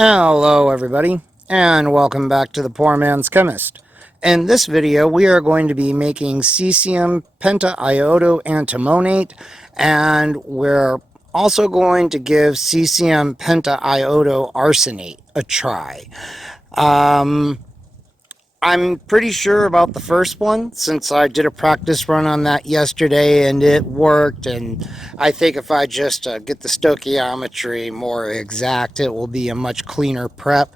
Hello everybody, and welcome back to the PoorMansChemist. In this video, we are going to be making Cesium Pentaiodoantimonate, and we're also going to give Cesium Pentaiodoarsenate a try. I'm pretty sure about the first one since I did a practice run on that yesterday and it worked, and I think if I just get the stoichiometry more exact, it will be a much cleaner prep.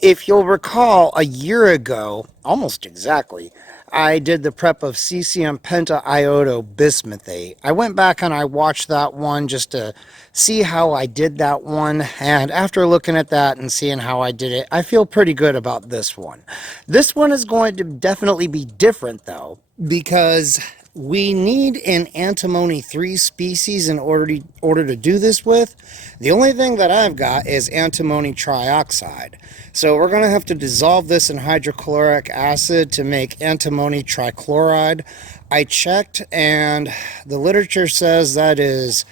If you'll recall, a year ago, almost exactly, I did the prep of Cesium Pentaiodo-bismuthate. I went back and I watched that one just to see how I did that one, and after looking at that and seeing how I did it, I feel pretty good about this one. This one is going to definitely be different though, because we need an antimony 3 species in order to do this with. The only thing that I've got is antimony trioxide. So we're going to have to dissolve this in hydrochloric acid to make antimony trichloride. I checked and the literature says that is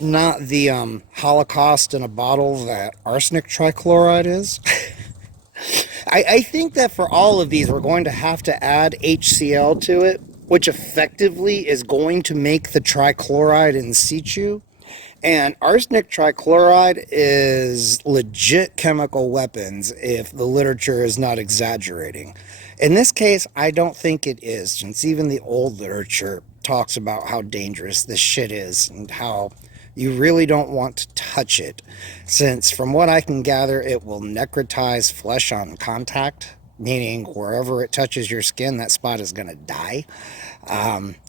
not the Holocaust in a bottle that arsenic trichloride is. I think that for all of these, we're going to have to add HCl to it, which effectively is going to make the trichloride in situ. And arsenic trichloride is legit chemical weapons if the literature is not exaggerating. In this case, I don't think it is, since even the old literature talks about how dangerous this shit is and how you really don't want to touch it, since from what I can gather, it will necrotize flesh on contact, meaning wherever it touches your skin, that spot is going to die.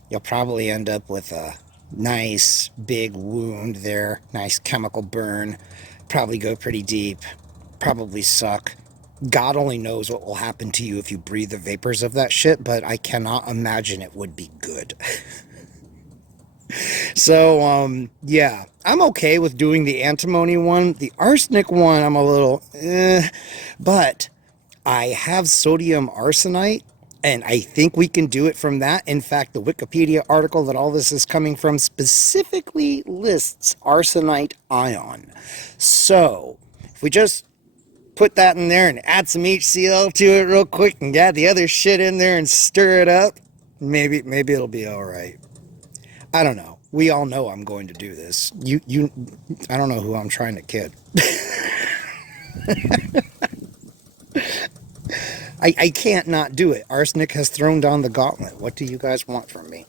You'll probably end up with a nice big wound there, nice chemical burn, probably go pretty deep, probably suck. God only knows what will happen to you if you breathe the vapors of that shit, but I cannot imagine it would be good. So, yeah, I'm okay with doing the antimony one. The arsenic one, I'm a little, but I have sodium arsenite, and I think we can do it from that. In fact, the Wikipedia article that all this is coming from specifically lists arsenite ion. So, if we just put that in there and add some HCl to it real quick and add the other shit in there and stir it up, maybe it'll be all right. I don't know. We all know I'm going to do this. I don't know who I'm trying to kid. I can't not do it. Arsenic has thrown down the gauntlet. What do you guys want from me?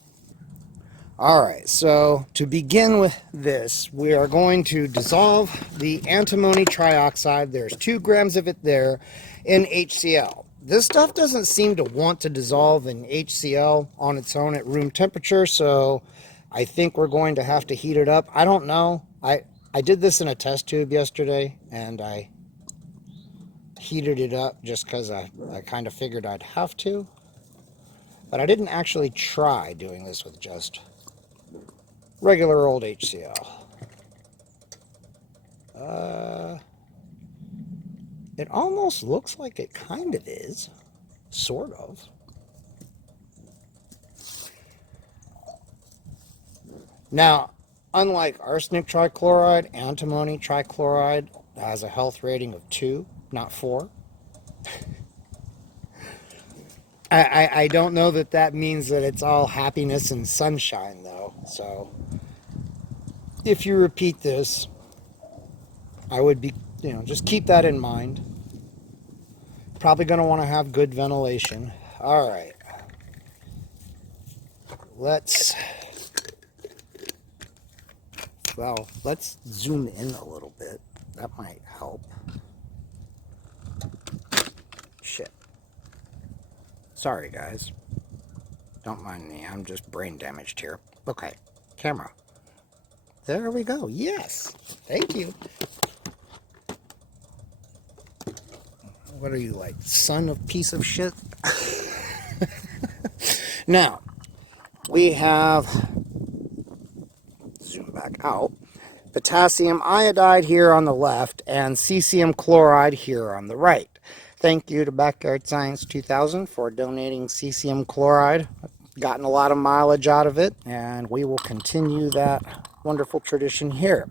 Alright, so to begin with this, we are going to dissolve the antimony trioxide. There's 2 grams of it there in HCl. This stuff doesn't seem to want to dissolve in HCl on its own at room temperature, so I think we're going to have to heat it up. I don't know. I did this in a test tube yesterday, and I heated it up just because I kind of figured I'd have to. But I didn't actually try doing this with just regular old HCl. It almost looks like it kind of is. Sort of. Now, unlike arsenic trichloride, antimony trichloride has a health rating of 2, not 4. I don't know that means that it's all happiness and sunshine, though. So, if you repeat this, I would be, just keep that in mind. Probably going to want to have good ventilation. All right. Let's zoom in a little bit. That might help. Shit. Sorry, guys. Don't mind me. I'm just brain damaged here. Okay. Camera. There we go. Yes. Thank you. What are you, like, son of piece of shit? Now, we have, zoom back out, potassium iodide here on the left and cesium chloride here on the right. Thank you to Backyard Science 2000 for donating cesium chloride. I've gotten a lot of mileage out of it, and we will continue that wonderful tradition here.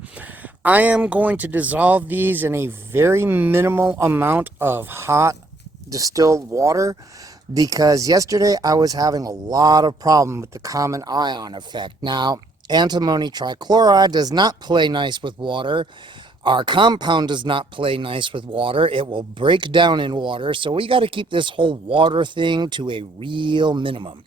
I am going to dissolve these in a very minimal amount of hot distilled water because yesterday I was having a lot of problem with the common ion effect. Now, antimony trichloride does not play nice with water. Our compound does not play nice with water. It will break down in water. So we got to keep this whole water thing to a real minimum.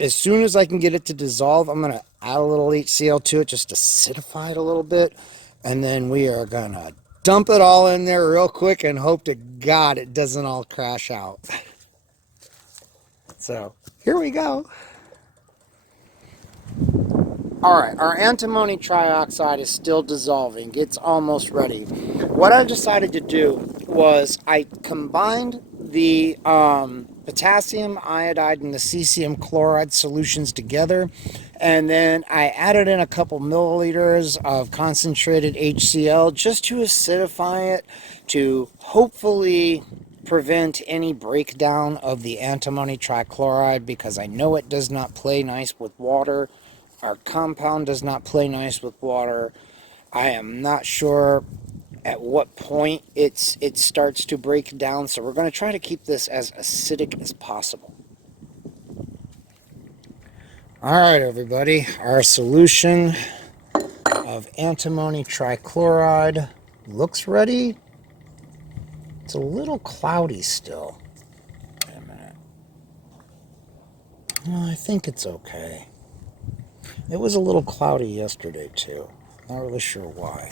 As soon as I can get it to dissolve, I'm going to add a little HCl to it just to acidify it a little bit. And then we are going to dump it all in there real quick and hope to God it doesn't all crash out. So here we go. All right, our antimony trioxide is still dissolving. It's almost ready. What I decided to do was I combined the potassium iodide and the cesium chloride solutions together, and then I added in a couple milliliters of concentrated HCl just to acidify it to hopefully prevent any breakdown of the antimony trichloride, because I know it does not play nice with water. Our compound does not play nice with water. I am not sure at what point it starts to break down, so we're going to try to keep this as acidic as possible. All right, everybody, our solution of antimony trichloride looks ready. It's a little cloudy still. Wait a minute. Well, I think it's okay. It was a little cloudy yesterday, too. Not really sure why.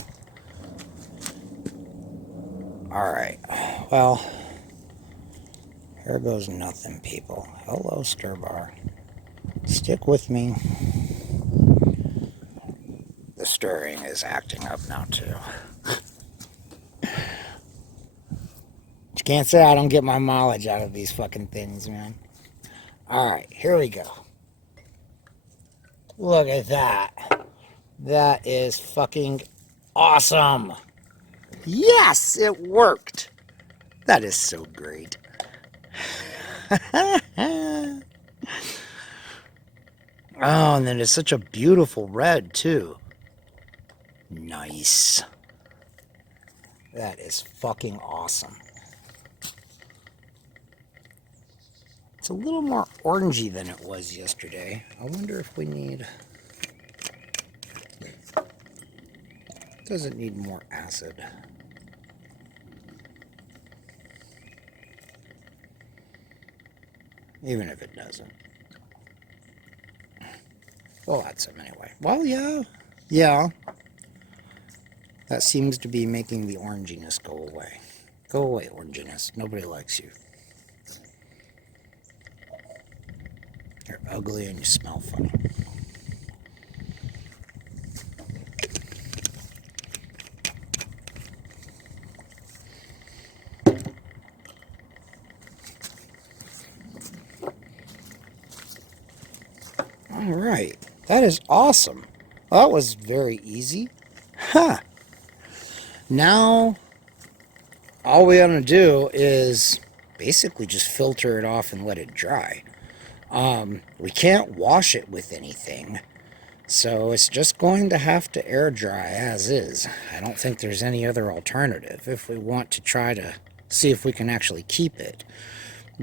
Alright, well, here goes nothing, people. Hello, Stir Bar. Stick with me. The stirring is acting up now, too. You can't say I don't get my mileage out of these fucking things, man. Alright, here we go. Look at that. That is fucking awesome. Yes, it worked. That is so great. Oh, and then it's such a beautiful red, too. Nice. That is fucking awesome. It's a little more orangey than it was yesterday. I wonder if we need... Does it need more acid? Even if it doesn't. Well, that's it anyway. Well, yeah. Yeah. That seems to be making the oranginess go away. Go away, oranginess. Nobody likes you. You're ugly and you smell funny. All right. That is awesome. Well, that was very easy. Huh. Now, all we want to do is basically just filter it off and let it dry. We can't wash it with anything, so it's just going to have to air dry as is. I don't think there's any other alternative if we want to try to see if we can actually keep it.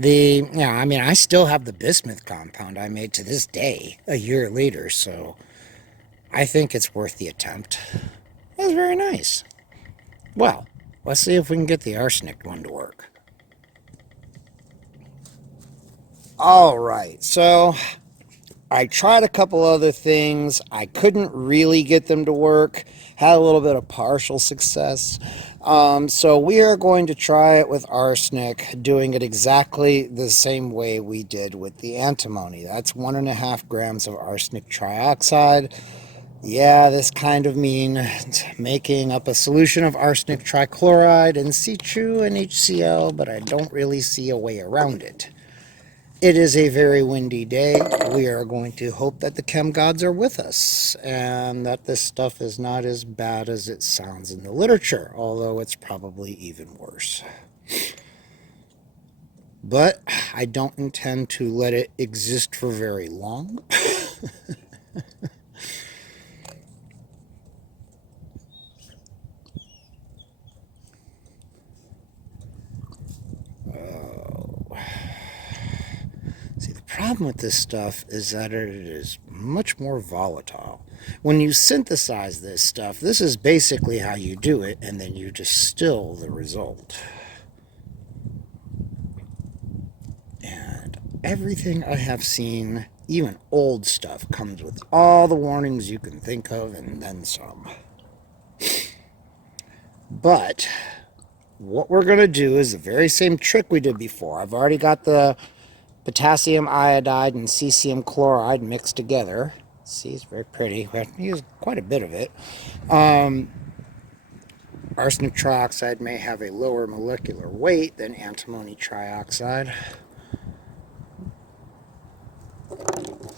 I still have the bismuth compound I made to this day, a year later, so I think it's worth the attempt. That was very nice. Well, let's see if we can get the arsenic one to work. All right, so I tried a couple other things. I couldn't really get them to work. Had a little bit of partial success. So we are going to try it with arsenic, doing it exactly the same way we did with the antimony. That's 1.5 grams of arsenic trioxide. Yeah, this kind of means making up a solution of arsenic trichloride in situ and HCl, but I don't really see a way around it. It is a very windy day. We are going to hope that the chem gods are with us and that this stuff is not as bad as it sounds in the literature, although it's probably even worse. But I don't intend to let it exist for very long. problem with this stuff is that it is much more volatile. When you synthesize this stuff, this is basically how you do it, and then you distill the result. And everything I have seen, even old stuff, comes with all the warnings you can think of and then some. But what we're going to do is the very same trick we did before. I've already got the potassium iodide and cesium chloride mixed together. See, it's very pretty. We have to use quite a bit of it. Arsenic trioxide may have a lower molecular weight than antimony trioxide,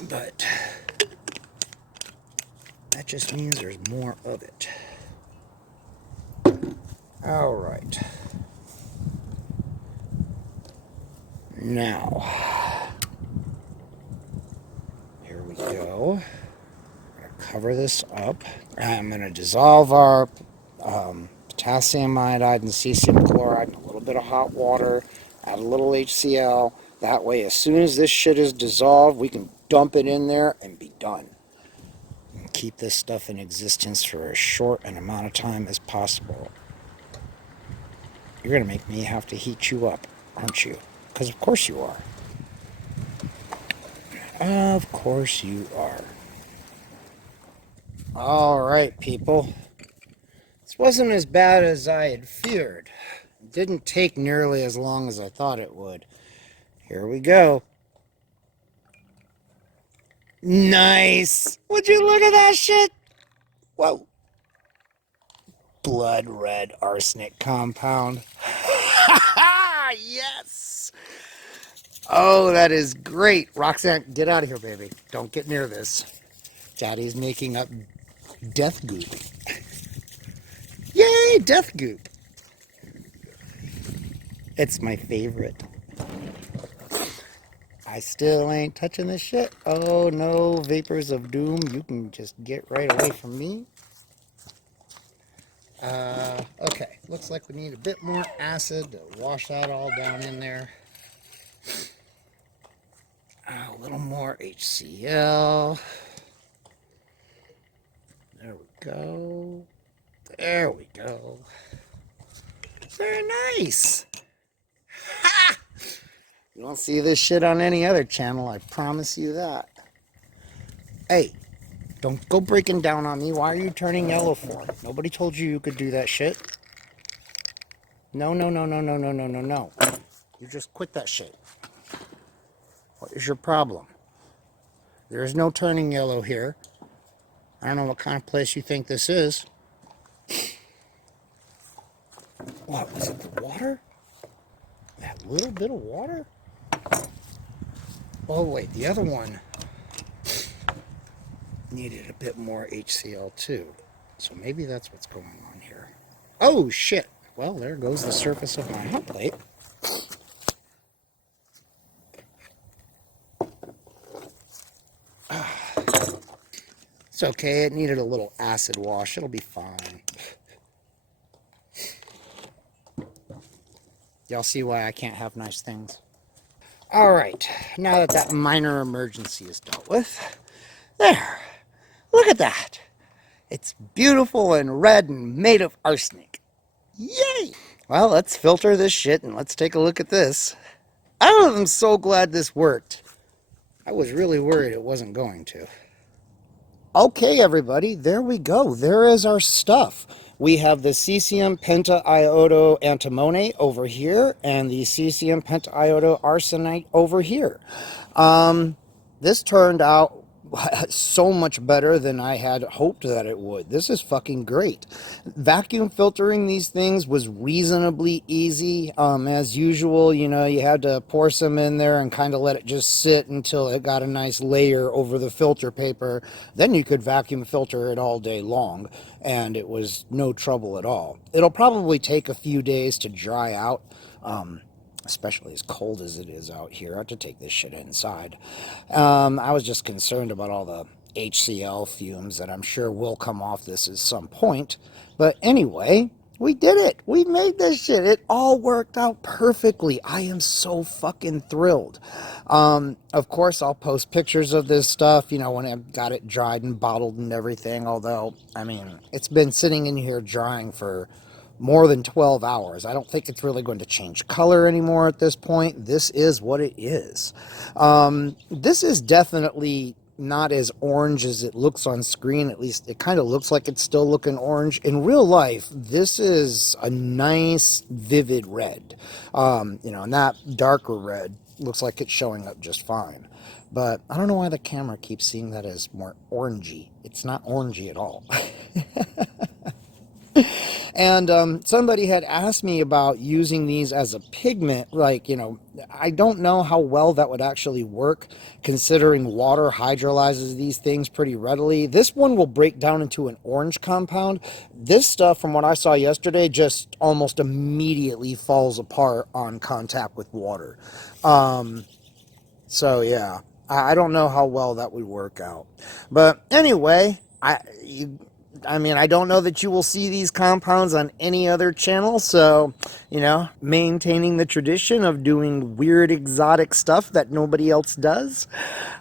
but that just means there's more of it. All right. Now, here we go. I'm going to cover this up. I'm going to dissolve our potassium iodide and cesium chloride in a little bit of hot water, add a little HCl. That way, as soon as this shit is dissolved, we can dump it in there and be done. And keep this stuff in existence for as short an amount of time as possible. You're going to make me have to heat you up, aren't you? Because of course you are. Of course you are. All right, people. This wasn't as bad as I had feared. It didn't take nearly as long as I thought it would. Here we go. Nice! Would you look at that shit? Whoa. Blood red arsenic compound. Yes! Oh, that is great. Roxanne, get out of here, baby. Don't get near this. Daddy's making up death goop. Yay, death goop. It's my favorite. I still ain't touching this shit. Oh, no, vapors of doom. You can just get right away from me. Okay, looks like we need a bit more acid to wash that all down in there. A little more HCl. There we go. There we go. Very nice. Ha! You won't see this shit on any other channel, I promise you that. Hey, don't go breaking down on me. Why are you turning yellow for? Nobody told you you could do that shit. No, no, no, no, no, no, no, no, no. You just quit that shit. What is your problem? There is no turning yellow here. I don't know what kind of place you think this is. What, was it the water? That little bit of water? Oh wait, the other one needed a bit more HCl too. So maybe that's what's going on here. Oh shit! Well, there goes the surface of my hot plate. It's okay, it needed a little acid wash. It'll be fine. Y'all see why I can't have nice things? Alright, now that that minor emergency is dealt with, there, look at that. It's beautiful and red and made of arsenic. Yay! Well, let's filter this shit and let's take a look at this. I am so glad this worked. I was really worried it wasn't going to. Okay, everybody, there we go. There is our stuff. We have the Cesium Pentaiodoantimonate over here and the Cesium Pentaiodoarsenate over here. This turned out so much better than I had hoped that it would. This is fucking great. Vacuum filtering these things was reasonably easy. As usual, you know, you had to pour some in there and kind of let it just sit until it got a nice layer over the filter paper. Then you could vacuum filter it all day long, and it was no trouble at all. It'll probably take a few days to dry out. Especially as cold as it is out here. I have to take this shit inside. I was just concerned about all the HCl fumes that I'm sure will come off this at some point. But anyway, We did it. We made this shit. It all worked out perfectly. I am so fucking thrilled. Of course, I'll post pictures of this stuff, you know, when I've got it dried and bottled and everything. Although, I mean, it's been sitting in here drying for more than 12 hours. I don't think it's really going to change color anymore at this point. This is what it is. This is definitely not as orange as it looks on screen. At least it kind of looks like it's still looking orange. In real life, this is a nice vivid red. You know, and that darker red looks like it's showing up just fine. But I don't know why the camera keeps seeing that as more orangey. It's not orangey at all. And somebody had asked me about using these as a pigment. Like, you know, I don't know how well that would actually work, considering water hydrolyzes these things pretty readily. This one will break down into an orange compound. This stuff, from what I saw yesterday, just almost immediately falls apart on contact with water. So yeah, I don't know how well that would work out. But anyway, I mean, I don't know that you will see these compounds on any other channel, so, you know, maintaining the tradition of doing weird exotic stuff that nobody else does.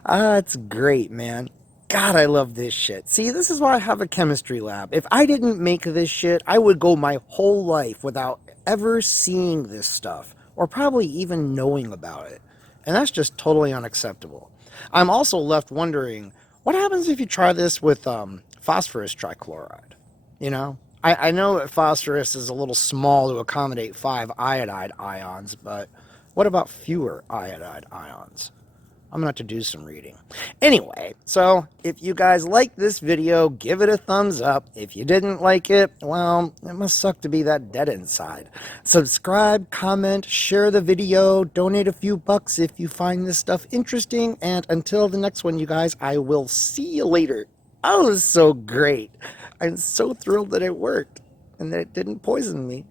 It's great, man. God, I love this shit. See, this is why I have a chemistry lab. If I didn't make this shit, I would go my whole life without ever seeing this stuff, or probably even knowing about it. And that's just totally unacceptable. I'm also left wondering, what happens if you try this with phosphorus trichloride? You know, I know that phosphorus is a little small to accommodate 5 iodide ions, but what about fewer iodide ions? I'm going to have to do some reading. Anyway, so if you guys like this video, give it a thumbs up. If you didn't like it, well, it must suck to be that dead inside. Subscribe, comment, share the video, donate a few bucks if you find this stuff interesting. And until the next one, you guys, I will see you later. Oh, it was so great. I'm so thrilled that it worked and that it didn't poison me.